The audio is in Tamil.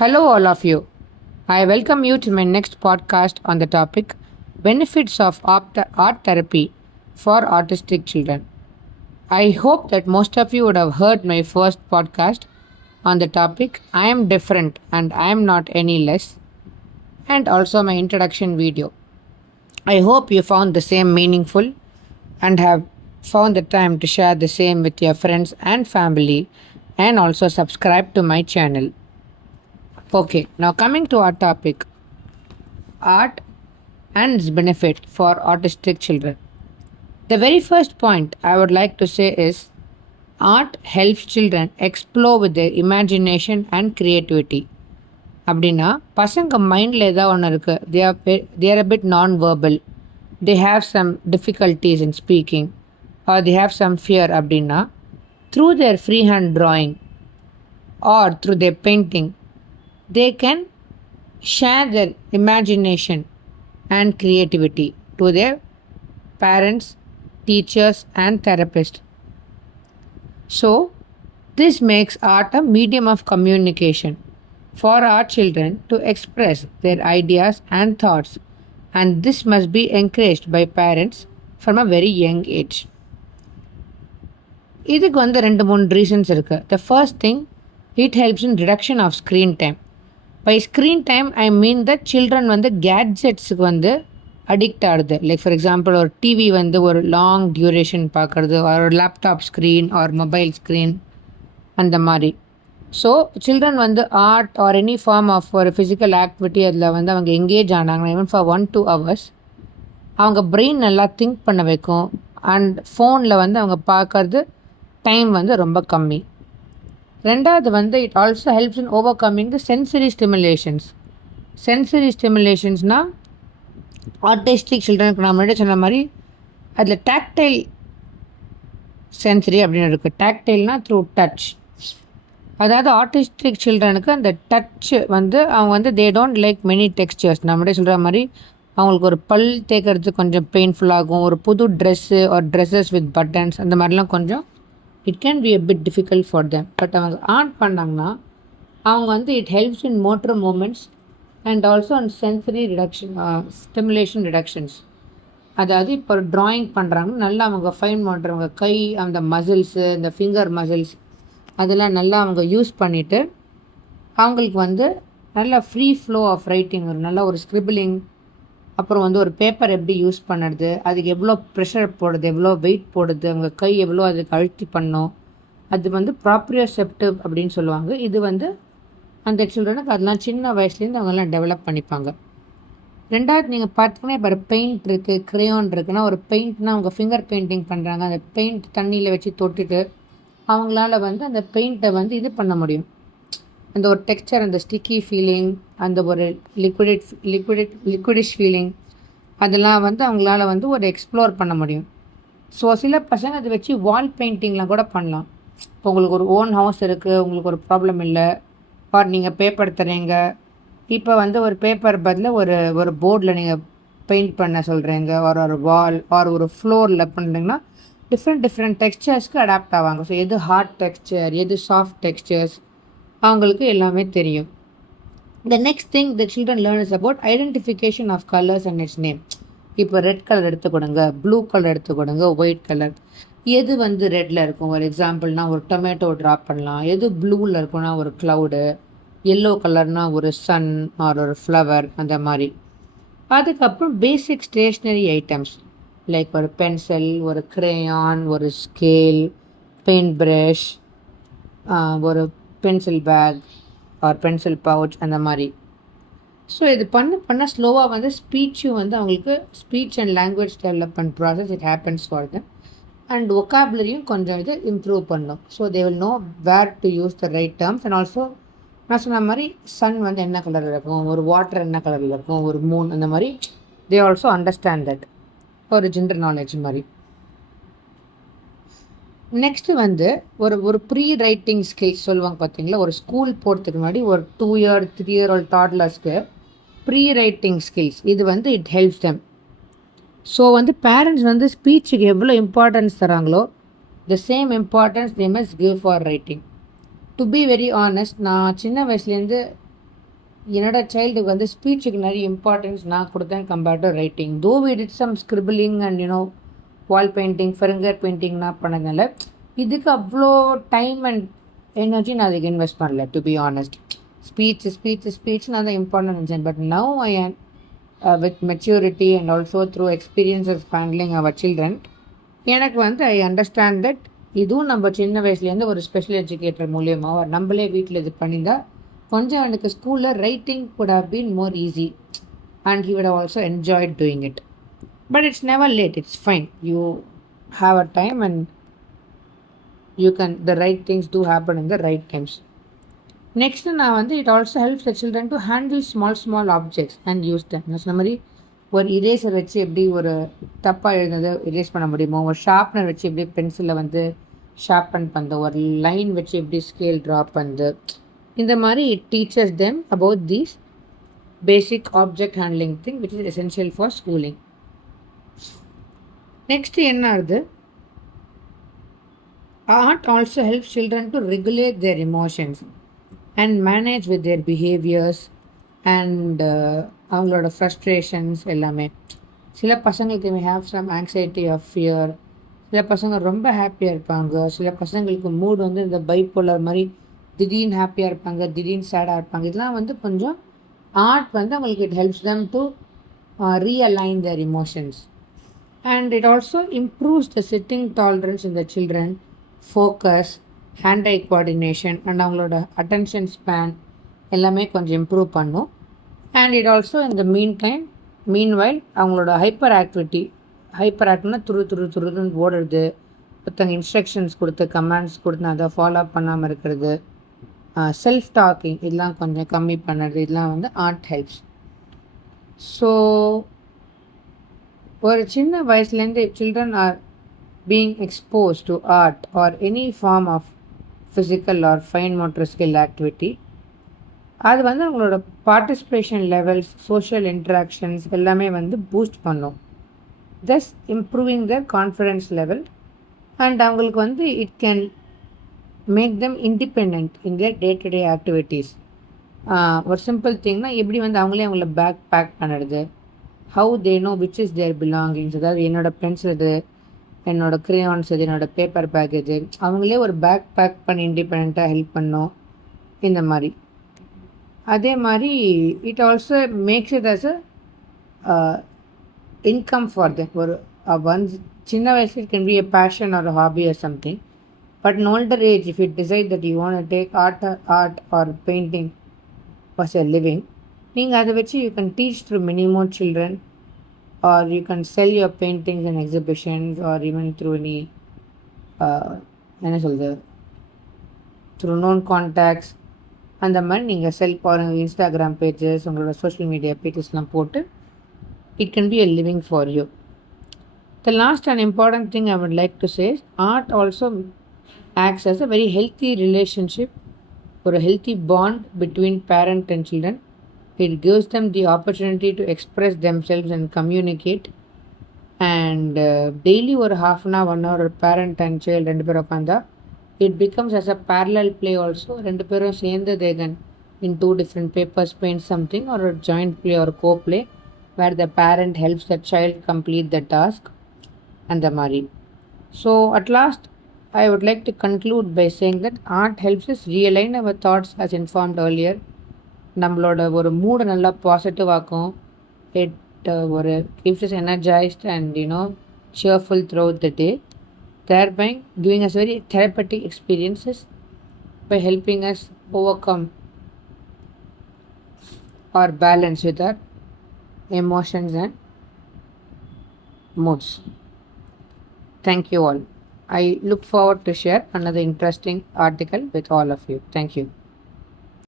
Hello, all of you. I welcome you to my next podcast on the topic Benefits of Art Therapy for Autistic Children. I hope that most of you would have heard my first podcast on the topic I am different and I am not any less, and also my introduction video. I hope you found the same meaningful and have found the time to share the same with your friends and family, and also subscribe to my channel. Okay, now coming to our topic art and its benefit for autistic children. The very first point I would like to say is art helps children explore with their imagination and creativity. அப்படின்னா பசங்க மைண்டில் ஏதாவது ஒன்று இருக்குது, they are a bit non-verbal, they have some difficulties in speaking or they have some fear அப்படின்னா through their freehand drawing or through their painting they can share their imagination and creativity to their parents, teachers, and therapists. So, this makes art a medium of communication for our children to express their ideas and thoughts, and this must be encouraged by parents from a very young age. இதுக்கு வந்து ரெண்டு மூணு ரீசன்ஸ் இருக்குது. The first thing, it helps in reduction of screen time. By screen time I mean the children வந்து கேட்ஜெட்ஸுக்கு வந்து அடிக்ட் ஆகுது. லைக் ஃபார் எக்ஸாம்பிள் ஒரு டிவி வந்து ஒரு லாங் டியூரேஷன் பார்க்குறது, ஒரு laptop screen or mobile screen அந்த மாதிரி. ஸோ சில்ட்ரன் வந்து art or any form of ஒரு ஃபிசிக்கல் ஆக்டிவிட்டி அதில் வந்து அவங்க எங்கேஜ் ஆனாங்கன்னா ஈவன் ஃபார் 1-2 hours அவங்க பிரெயின் நல்லா திங்க் பண்ண வைக்கும். அண்ட் ஃபோனில் வந்து அவங்க பார்க்கறது டைம் வந்து ரொம்ப கம்மி. ரெண்டாவது வந்து it also helps in overcoming the sensory stimulations. Sensory ஸ்டிமுலேஷன்ஸ்னால் ஆர்டிஸ்டிக் சில்ட்ரனுக்கு நான் முன்னாடி சொன்ன மாதிரி அதில் டாக்டைல் சென்சரி அப்படின்னு இருக்குது. டாக்டைல்னால் த்ரூ டச். அதாவது ஆர்டிஸ்டிக் சில்ட்ரனுக்கு அந்த டச் வந்து அவங்க வந்து they don't like many textures. நம்மளே சொல்கிற மாதிரி அவங்களுக்கு ஒரு பல் தேய்க்கிறது கொஞ்சம் பெயின்ஃபுல்லாகும். ஒரு புது ட்ரெஸ்ஸு ஒரு ட்ரெஸ்ஸஸ் வித் பட்டன்ஸ் அந்த மாதிரிலாம் கொஞ்சம் it can B a bit difficult for them. But அவங்க ஆர்ட் பண்ணாங்கன்னா அவங்க வந்து it helps in motor moments and also and sensory reduction stimulation reductions. அதாவது இப்போ ஒரு ட்ராயிங் பண்ணுறாங்கன்னா நல்லா அவங்க ஃபைன் மோட்டர், அவங்க கை அந்த மசில்ஸு இந்த ஃபிங்கர் மசில்ஸ் அதெல்லாம் நல்லா அவங்க யூஸ் பண்ணிவிட்டு அவங்களுக்கு வந்து நல்ல ஃப்ரீ ஃப்ளோ ஆஃப் ரைட்டிங், ஒரு நல்ல ஒரு ஸ்க்ரிபிளிங், அப்புறம் வந்து ஒரு பேப்பர் எப்படி யூஸ் பண்ணுறது, அதுக்கு எவ்வளோ ப்ரெஷர் போடுது, எவ்வளோ வெயிட் போடுது, அவங்க கை எவ்வளோ அதுக்கு அழுத்தி பண்ணோம், அது வந்து ப்ராப்ரியோசெப்டிவ் அப்படின்னு சொல்லுவாங்க. இது வந்து அந்த சில்ட்ரனுக்கு அதெல்லாம் சின்ன வயசுலேருந்து அவங்கெல்லாம் டெவலப் பண்ணிப்பாங்க. ரெண்டாவது நீங்கள் பார்த்தீங்கன்னா இப்போ பெயிண்ட் இருக்குது, க்ரேயான் இருக்குன்னா ஒரு பெயிண்ட்னா அவங்க ஃபிங்கர் பெயிண்டிங் பண்ணுறாங்க. அந்த பெயிண்ட் தண்ணியில் வச்சு தொட்டுட்டு அவங்களால வந்து அந்த பெயிண்ட்டை வந்து இது பண்ண முடியும். அந்த ஒரு டெக்ஸ்சர், அந்த ஸ்டிக்கி ஃபீலிங், அந்த ஒரு லிக்விடிஷ் ஃபீலிங் அதெல்லாம் வந்து அவங்களால வந்து ஒரு எக்ஸ்ப்ளோர் பண்ண முடியும். ஸோ சில பசங்க அதை வச்சு வால் பெயிண்டிங்லாம் கூட பண்ணலாம். இப்போ உங்களுக்கு ஒரு ஓன் ஹவுஸ் இருக்குது, உங்களுக்கு ஒரு ப்ராப்ளம் இல்லை, ஆர் நீங்கள் பேப்பர் தரீங்க, இப்போ வந்து ஒரு பேப்பர் பதில் ஒரு போர்டில் நீங்கள் பெயிண்ட் பண்ண சொல்கிறீங்க, ஒரு வால் ஆர் ஒரு ஃப்ளோரில் பண்ணுறீங்கன்னா டிஃப்ரெண்ட் டெக்ஸ்சர்ஸ்க்கு அடாப்ட் ஆவாங்க. ஸோ எது ஹார்ட் டெக்ஸ்சர், எது சாஃப்ட் டெக்ஸ்சர்ஸ் அவங்களுக்கு எல்லாமே தெரியும். The next thing the children learn is about identification of colours and its name. இப்போ ரெட் கலர் எடுத்து கொடுங்க, ப்ளூ கலர் எடுத்து கொடுங்க, ஒயிட் கலர், எது வந்து ரெட்டில் இருக்கும் ஒரு எக்ஸாம்பிள்னால் ஒரு டொமேட்டோ ட்ராப் பண்ணலாம், எது ப்ளூவில் இருக்குன்னா ஒரு க்ளவுடு, எல்லோ கலர்னால் ஒரு சன் ஆர் ஒரு ஃப்ளவர் அந்த மாதிரி. அதுக்கப்புறம் பேசிக் ஸ்டேஷ்னரி ஐட்டம்ஸ் லைக் ஒரு பென்சில், ஒரு க்ரேயான், ஒரு ஸ்கேல், பெயிண்ட் ப்ரஷ், ஒரு pencil bag or pencil pouch அந்த மாதிரி. ஸோ இது பண்ண ஸ்லோவாக வந்து ஸ்பீச்சும் வந்து அவங்களுக்கு speech and language development process it happens for them. And ஒக்காபுலரியும் கொஞ்சம் இது இம்ப்ரூவ் பண்ணும். So they will know where to use the right terms. And also நான் சொன்ன மாதிரி சன் வந்து என்ன கலரில் இருக்கும், ஒரு வாட்டர் என்ன கலரில் இருக்கும், ஒரு மூன் அந்த மாதிரி தே ஆல்சோ அண்டர்ஸ்டாண்ட் தட், ஒரு ஜென்ரல் நாலேஜ் மாதிரி. நெக்ஸ்ட்டு வந்து ஒரு ப்ரீ ரைட்டிங் ஸ்கில்ஸ் சொல்லுவாங்க பார்த்தீங்களா. ஒரு ஸ்கூல் போகிறதுக்கு முன்னாடி ஒரு 2 year 3 year old டாட்லர்ஸ்க்கு ப்ரீ ரைட்டிங் ஸ்கில்ஸ் இது வந்து இட் ஹெல்ப்ஸ் தெம். ஸோ வந்து பேரண்ட்ஸ் வந்து ஸ்பீச்சுக்கு எவ்வளோ இம்பார்ட்டன்ஸ் தராங்களோ the same importance they must give for writing. To be very honest, நான் சின்ன வயசுலேருந்து என்னோட சைல்டுக்கு வந்து ஸ்பீச்சுக்கு நிறைய இம்பார்ட்டன்ஸ் நான் கொடுத்தேன் compared to writing. Though we did some scribbling and wall painting, finger பெயிண்டிங்லாம் பண்ணதுனால இதுக்கு அவ்வளோ டைம் அண்ட் எனர்ஜி நான் அதுக்கு இன்வெஸ்ட் பண்ணல, டு பி ஆனஸ்ட். ஸ்பீச் நான் தான் இம்பார்ட்டன்ட் நினச்சேன். But now I am with maturity and also through experiences handling our children, எனக்கு வந்து ஐ அண்டர்ஸ்டாண்ட் தட் இதுவும் நம்ம சின்ன வயசுலேருந்து ஒரு ஸ்பெஷல் எஜுகேட்டர் மூலியமாக நம்மளே வீட்டில் இது பண்ணியிருந்தால் கொஞ்சம் எனக்கு ஸ்கூலில் writing could have been more easy and he would have also enjoyed doing it. But it's never late, it's fine. You have a time and the right things do happen in the right times. Next நான் வந்து it also helps the children to handle small objects and use தம். நான் சொன்ன மாதிரி ஒரு இரேசர் வச்சு எப்படி ஒரு தப்பாக எழுதுனதை இரேஸ் பண்ண முடியுமோ, ஒரு ஷார்ப்னர் வச்சு எப்படி பென்சிலில் வந்து ஷார்ப்பன் பண்ணுது, ஒரு லைன் வச்சு எப்படி ஸ்கேல் ட்ரா பண்ணுது, இந்த மாதிரி it teachers them about these basic object handling thing which is essential for schooling. Next என்ன ஆகுது, art also helps children to regulate there emotions and manage with their behaviors and அவங்களோட ஃப்ரஸ்ட்ரேஷன்ஸ் எல்லாமே. சில பசங்களுக்கு may have some anxiety or fear, சில பசங்க ரொம்ப ஹாப்பியாக இருப்பாங்க, சில பசங்களுக்கு மூட் வந்து இந்த பைப்போலர் மாதிரி திடீர்னு ஹாப்பியாக இருப்பாங்க, திடீர்னு சேடாக இருப்பாங்க. இதெல்லாம் வந்து கொஞ்சம் ஆர்ட் வந்து அவங்களுக்கு it helps them to realign their emotions and it also improves the sitting tolerance in the children, focus, hand I coordination and அவங்களோட அட்டென்ஷன் ஸ்பேன் எல்லாமே கொஞ்சம் இம்ப்ரூவ் பண்ணும். அண்ட் இட் ஆல்சோ இந்த மீன்வைல் அவங்களோட ஹைப்பர் ஆக்டிவ்னா துருன்னு ஓடுறது, ஒருத்தங்க இன்ஸ்ட்ரக்ஷன்ஸ் கொடுத்து கமாண்ட்ஸ் கொடுத்து அதை ஃபாலோ பண்ணாமல் இருக்கிறது, செல்ஃப் டாக்கிங் இதெல்லாம் கொஞ்சம் கம்மி பண்ணுறது, இதெல்லாம் வந்து ஆர்ட் ஹெல்ப்ஸ். ஸோ ஒரு சின்ன வயசுலேருந்து children are being exposed to art or any form of physical or fine motor skill activity, அது வந்து அவங்களோட பார்ட்டிசிபேஷன் லெவல்ஸ், சோஷியல் இன்ட்ராக்ஷன்ஸ் எல்லாமே வந்து பூஸ்ட் பண்ணும், thus improving their confidence level and அவங்களுக்கு வந்து it can make them independent in their day to day activities. ஒரு சிம்பிள் திங்னா எப்படி வந்து அவங்கள பேக் பேக் பண்ணுறது, how they know which is their belongings, அதாவது என்னோடய பென்சில் இது, என்னோடய க்ரேயான்ஸ் இது, என்னோடய பேப்பர் பேக் இது, அவங்களே ஒரு பேக் பேக் பண்ணி இண்டிபெண்ட்டாக ஹெல்ப் பண்ணோம் இந்த மாதிரி. அதே மாதிரி it also makes it as a income for them. ஒரு ஒன்ஸ் சின்ன வயசு it can be a passion or hobby or something, but in older age if you decide that you want to take art or painting was a living, நீங்கள் அதை வச்சு you can teach through many more children or you can sell your paintings in exhibitions or even through any through known contacts அந்த மாதிரி நீங்கள் செல் பாருங்க, இன்ஸ்டாகிராம் பேஜஸ், உங்களோட சோஷியல் மீடியா பேஜஸ்லாம் போட்டு it can be a living for you. The last and important thing I would like to say is art also acts as a very healthy relationship or a healthy bond between parent and children. It gives them the opportunity to express themselves and communicate. And daily or half an hour, 1 hour, parent and child ரெண்டு பேரும் உட்காந்தா it becomes as a parallel play also. ரெண்டு பேரும் சேர்ந்து they can in 2 different papers paint something, or a joint play or co-play where the parent helps the child complete the task and the மாதிரி. So at last I would like to conclude by saying that art helps us realign our thoughts as informed earlier. நம்மளோட ஒரு மூடை நல்லா பாசிட்டிவ் ஆக்கும். இட் ஒரு keeps us energized and cheerful throughout the day, thereby giving us very therapeutic experiences by helping us overcome or balance with our emotions and moods. Thank you all. I look forward to share another interesting article with all of you. Thank you.